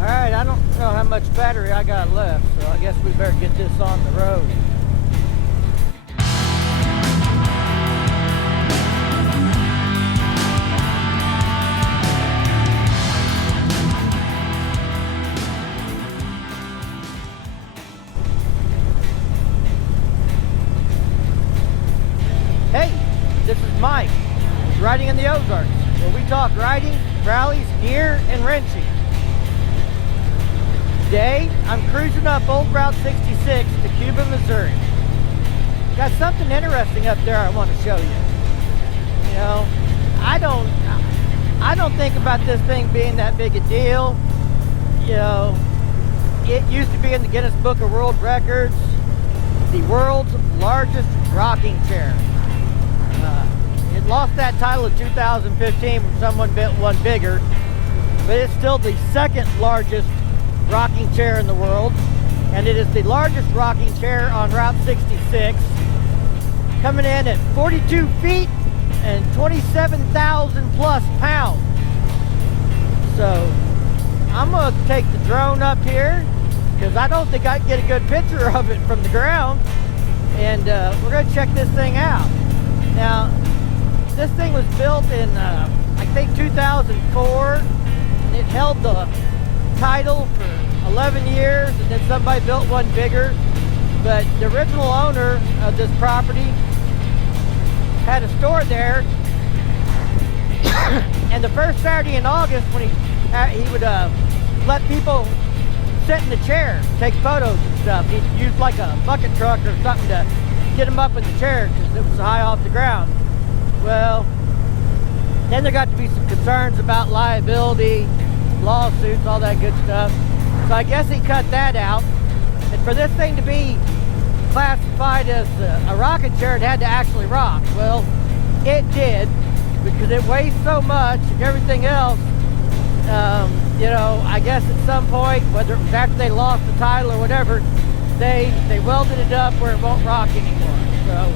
Alright, I don't know how much battery I got left, so I guess we better get this on the road. Hey, this is Mike, Riding in the Ozarks, where we talk riding, rallies, gear, and wrenching. Today, I'm cruising up Old Route 66 to Cuba, Missouri. Got something interesting up there I want to show you. You know, I don't think about this thing being that big a deal. You know, it used to be in the Guinness Book of World Records, the world's largest rocking chair. It lost that title in 2015 when someone built one bigger, but it's still the second largest rocking chair in the world, and it is the largest rocking chair on Route 66, coming in at 42 feet and 27,000 plus pounds. So I'm gonna take the drone up here because I don't think I can get a good picture of it from the ground, and we're gonna check this thing out. Now, this thing was built in I think 2004, and it held the title for 11 years, and then somebody built one bigger. But the original owner of this property had a store there, and the first Saturday in August, when he would let people sit in the chair, take photos and stuff, he'd use like a bucket truck or something to get them up in the chair because it was high off the ground. Well, then there got to be some concerns about liability, lawsuits, all that good stuff. So I guess he cut that out. And for this thing to be classified as a rocking chair, it had to actually rock. Well, it did, because it weighs so much and everything else. You know, I guess at some point, whether it was after they lost the title or whatever, they welded it up where it won't rock anymore. So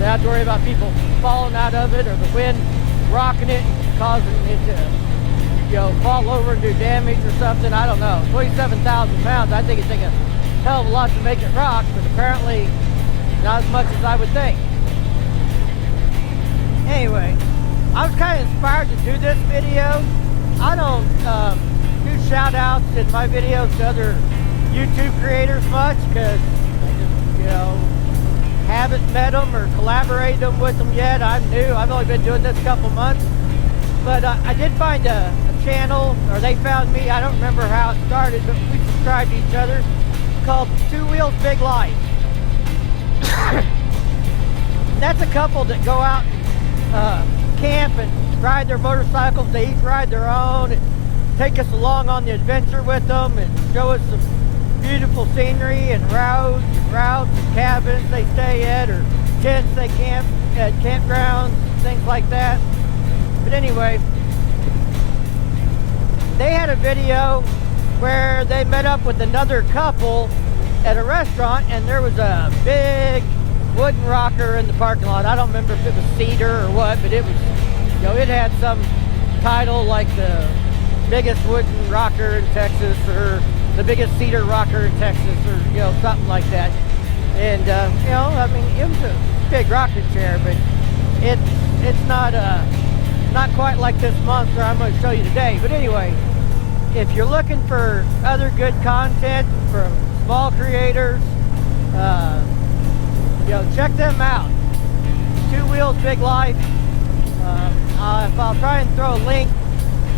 they have to worry about people falling out of it or the wind rocking it and causing it to, you know, fall over and do damage or something. I don't know. 27,000 pounds, I think it'd take a hell of a lot to make it rock, but apparently not as much as I would think. Anyway, I was kind of inspired to do this video. I don't do shout outs in my videos to other YouTube creators much because I just, you know, haven't met them or collaborated with them yet. I'm new. I've only been doing this a couple months. But I did find a channel, or they found me. I don't remember how it started, but we subscribed to each other, called Two Wheels Big Life. That's a couple that go out and camp and ride their motorcycles. They each ride their own and take us along on the adventure with them and show us some beautiful scenery and routes and cabins they stay at, or tents they camp at, campgrounds, things like that. But anyway, they had a video where they met up with another couple at a restaurant, and there was a big wooden rocker in the parking lot. I don't remember if it was cedar or what, but it was, you know, it had some title like the biggest wooden rocker in Texas, or the biggest cedar rocker in Texas, or, you know, something like that. And you know, I mean, it was a big rocking chair, but it's not quite like this monster I'm going to show you today. But anyway, if you're looking for other good content from small creators, you know, check them out. Two Wheels Big Life. I'll try and throw a link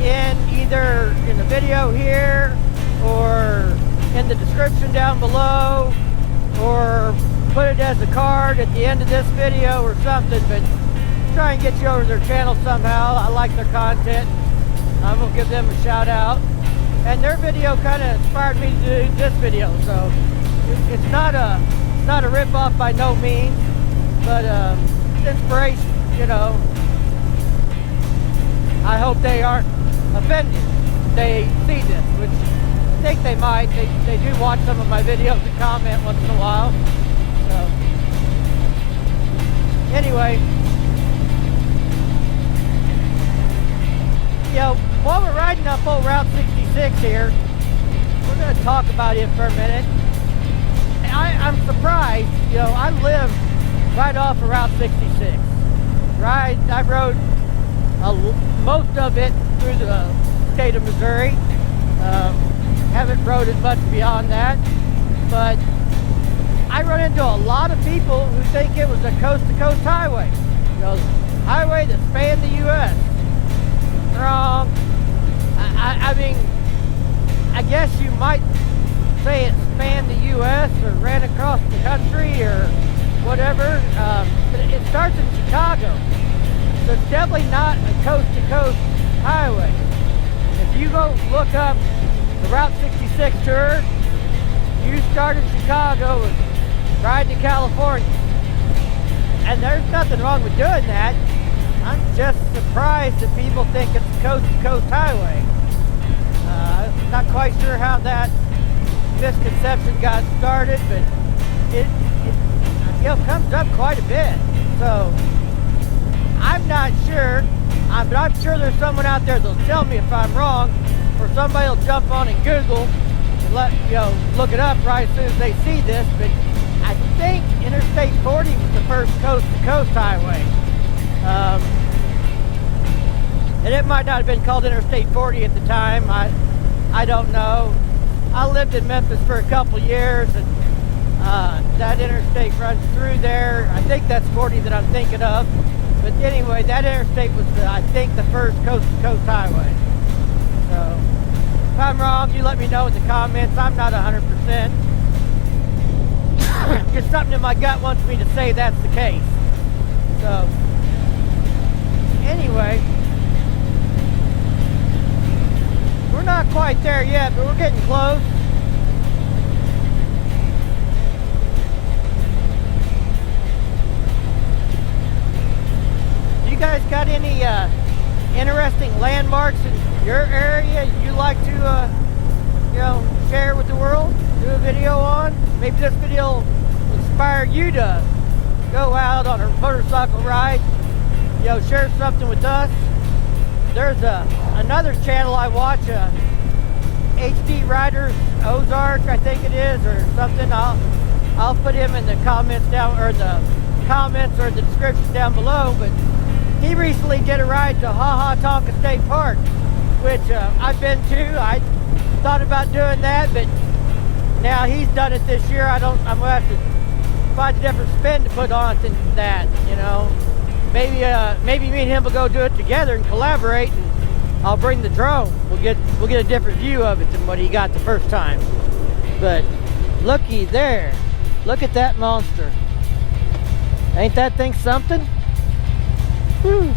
in either in the video here or in the description down below, or put it as a card at the end of this video or something, but try and get you over to their channel somehow. I like their content. I'm gonna give them a shout out. And their video kind of inspired me to do this video, so it's not a rip-off by no means, but it's inspiration, you know. I hope they aren't offended if they see this, which I think they might. They do watch some of my videos and comment once in a while. So anyway, you know, while we're riding up old Route 66 here, to talk about it for a minute. I'm surprised, you know, I live right off of Route 66. Right, I rode most of it through the state of Missouri. Haven't rode it much beyond that, but I run into a lot of people who think it was a coast-to-coast highway. You know, highway that spanned the U.S. Wrong. I mean, I guess you might say it spanned the U.S. or ran across the country or whatever. But it starts in Chicago, so it's definitely not a coast-to-coast highway. If you go look up the Route 66 tour, you start in Chicago and ride to California. And there's nothing wrong with doing that. I'm just surprised that people think it's a coast-to-coast highway. I'm not quite sure how that misconception got started, but it you know, comes up quite a bit. So I'm not sure, but I'm sure there's someone out there that'll tell me if I'm wrong, or somebody will jump on and Google and look it up right as soon as they see this. But I think Interstate 40 was the first coast-to-coast highway. And it might not have been called Interstate 40 at the time. I don't know. I lived in Memphis for a couple years, and that interstate runs through there. I think that's 40 that I'm thinking of. But anyway, that interstate was, I think, the first coast-to-coast highway. So if I'm wrong, you let me know in the comments. I'm not 100%. Just something in my gut wants me to say that's the case. So anyway, we're not quite there yet, but we're getting close. You guys got any interesting landmarks in your area you like to share with the world, do a video on? Maybe this video will inspire you to go out on a motorcycle ride, share something with us. There's another channel I watch, HD Riders Ozark, I think it is, or something. I'll put him in the comments down, or the comments or the description down below. But he recently did a ride to Ha Ha Tonka State Park, which I've been to. I thought about doing that, but now he's done it this year. I'm gonna have to find a different spin to put on than that, Maybe me and him will go do it together and collaborate, and I'll bring the drone. We'll get a different view of it than what he got the first time. But looky there, look at that monster. Ain't that thing something? Whew.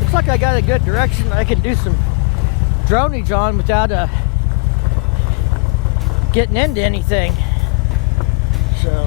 Looks like I got a good direction. I can do some dronage on without getting into anything. So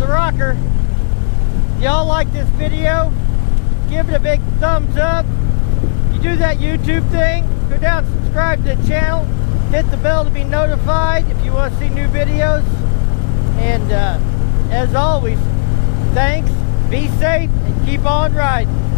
the rocker. Y'all like this video? Give it a big thumbs up. You do that YouTube thing, go down, subscribe to the channel, hit the bell to be notified if you want to see new videos. And as always, thanks Be safe and keep on riding.